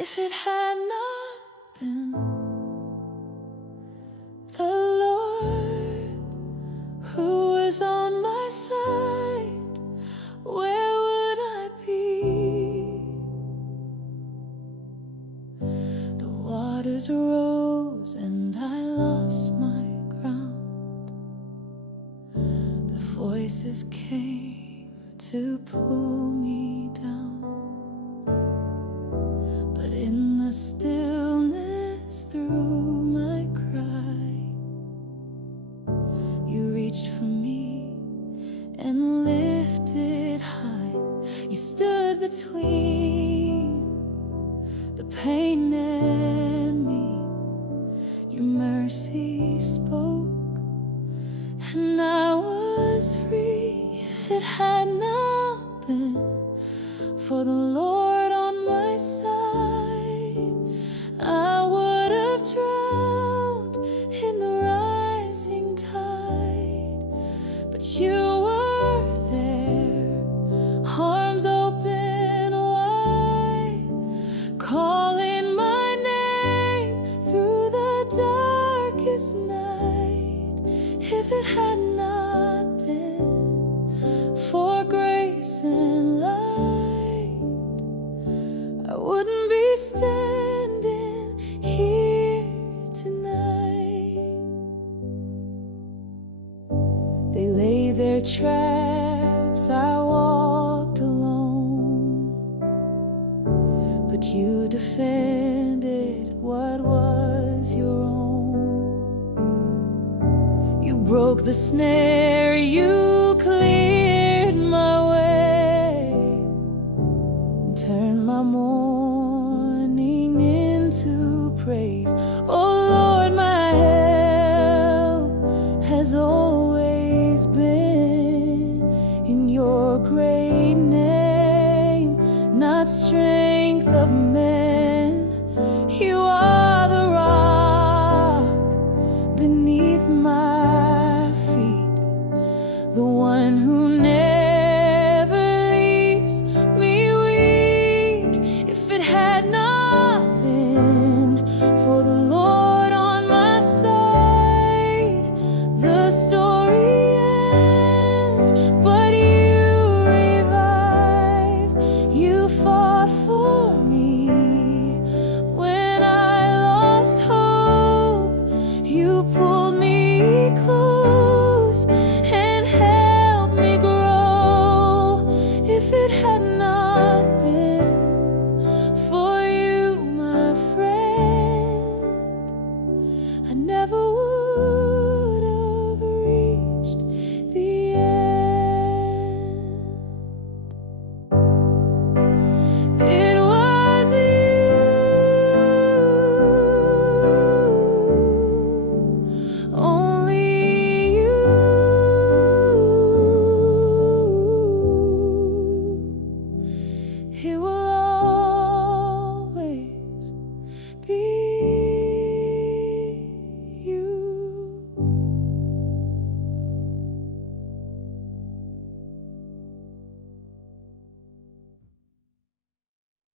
If it had not been the Lord who was on my side, where would I be? The waters rose and I lost my ground. The voices came to pull me down. But in the stillness through my cry, you reached for me and lifted high. You stood between the pain and me. Your mercy spoke and I was free. If it had not been for the Lord on my side, I would have drowned in the rising tide. But you were there, arms open wide, calling my name through the darkest night. If it had not been for grace and light, I wouldn't be standing here tonight. They laid their traps, I walked alone, but you defended what was your own. You broke the snare, you cleared my way, and turned my mourning into praise. Oh Lord, my help has always been in your great name, not strength of man.